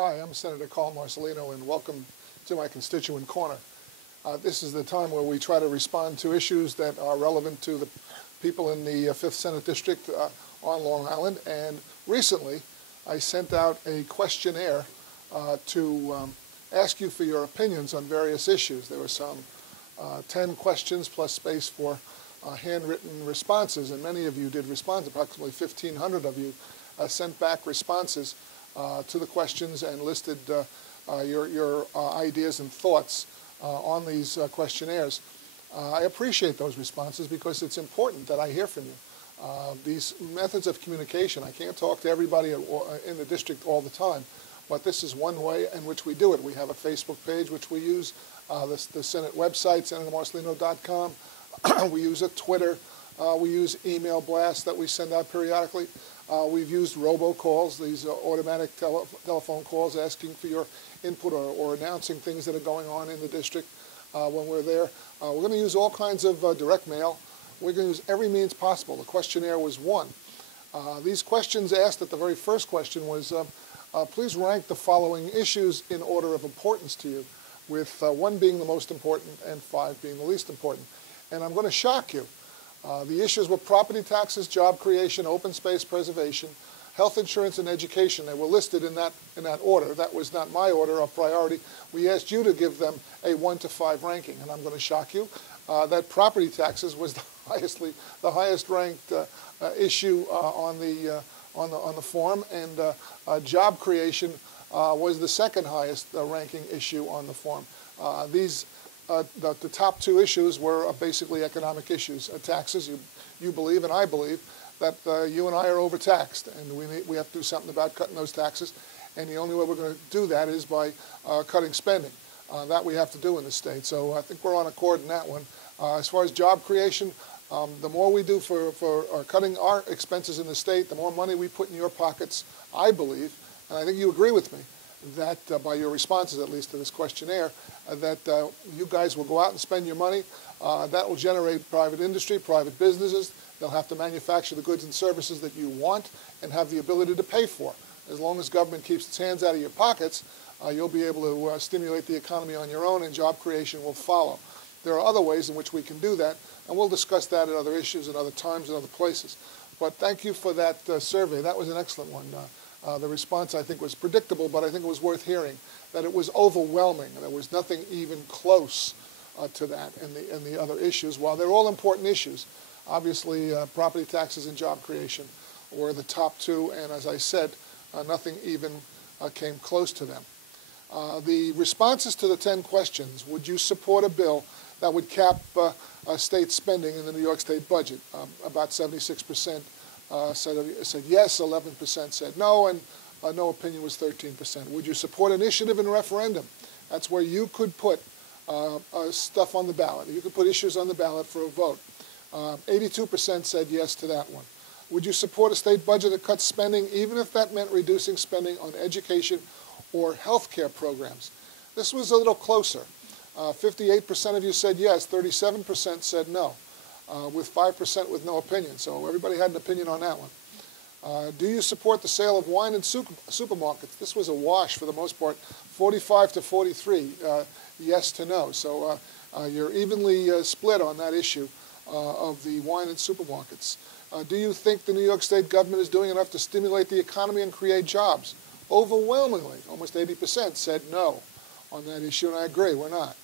Hi, I'm Senator Carl Marcellino, and welcome to my Constituent Corner. This is the time where we try to respond to issues that are relevant to the people in the 5th Senate District on Long Island. And recently, I sent out a questionnaire to ask you for your opinions on various issues. There were some 10 questions plus space for handwritten responses, and many of you did respond. Approximately 1,500 of you sent back responses to the questions and listed your ideas and thoughts on these questionnaires. I appreciate those responses because it's important that I hear from you. These methods of communication, I can't talk to everybody in the district all the time, but this is one way in which we do it. We have a Facebook page which we use, the Senate website, senatormarcellino.com. We use a Twitter. We use email blasts that we send out periodically. We've used robocalls, these automatic telephone calls asking for your input or announcing things that are going on in the district when we're there. We're going to use all kinds of direct mail. We're going to use every means possible. The questionnaire was one. These questions asked at the very first question was, please rank the following issues in order of importance to you, with 1 being the most important and 5 being the least important. And I'm going to shock you. The issues were property taxes, job creation, open space preservation, health insurance, and education. They were listed in that order. That was not my order of priority. We asked you to give them a 1 to 5 ranking, and I'm going to shock you that property taxes was the highest ranked issue on the form, and job creation was the second highest ranking issue on the form. The top 2 issues were basically economic issues. Taxes, you believe and I believe that you and I are overtaxed, and we have to do something about cutting those taxes. And the only way we're going to do that is by cutting spending. That we have to do in the state. So I think we're on accord in that one. As far as job creation, the more we do for cutting our expenses in the state, the more money we put in your pockets, I believe, and I think you agree with me, that by your responses, at least to this questionnaire, that you guys will go out and spend your money. That will generate private industry, private businesses. They'll have to manufacture the goods and services that you want and have the ability to pay for. As long as government keeps its hands out of your pockets, you'll be able to stimulate the economy on your own, and job creation will follow. There are other ways in which we can do that, and we'll discuss that at other issues and other times and other places. But thank you for that survey. That was an excellent one. The response, I think, was predictable, but I think it was worth hearing, that it was overwhelming. There was nothing even close to that in the other issues. While they're all important issues, obviously property taxes and job creation were the top 2, and as I said, nothing even came close to them. The responses to the 10 questions: would you support a bill that would cap state spending in the New York State budget? About 76% said yes, 11% said no, and no opinion was 13%. Would you support initiative and referendum? That's where you could put stuff on the ballot. You could put issues on the ballot for a vote. 82% said yes to that one. Would you support a state budget that cuts spending, even if that meant reducing spending on education or health care programs? This was a little closer. 58% of you said yes, 37% said no, with 5% with no opinion. So everybody had an opinion on that one. Do you support the sale of wine in supermarkets? This was a wash for the most part, 45 to 43, yes to no. So you're evenly split on that issue of the wine in supermarkets. Do you think the New York State government is doing enough to stimulate the economy and create jobs? Overwhelmingly, almost 80% said no on that issue, and I agree, we're not.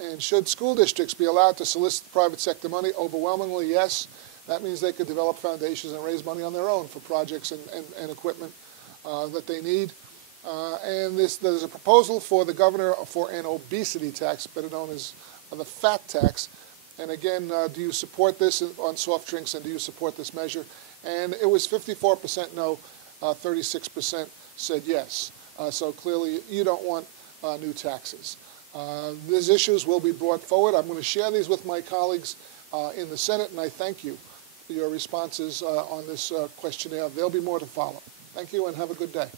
And should school districts be allowed to solicit private sector money? Overwhelmingly, yes. That means they could develop foundations and raise money on their own for projects and equipment that they need. And there's a proposal for the governor for an obesity tax, better known as the fat tax. And again, do you support this on soft drinks, and do you support this measure? And it was 54% no, 36% said yes. So clearly, you don't want new taxes. These issues will be brought forward. I'm going to share these with my colleagues in the Senate, and I thank you for your responses on this questionnaire. There'll be more to follow. Thank you, and have a good day.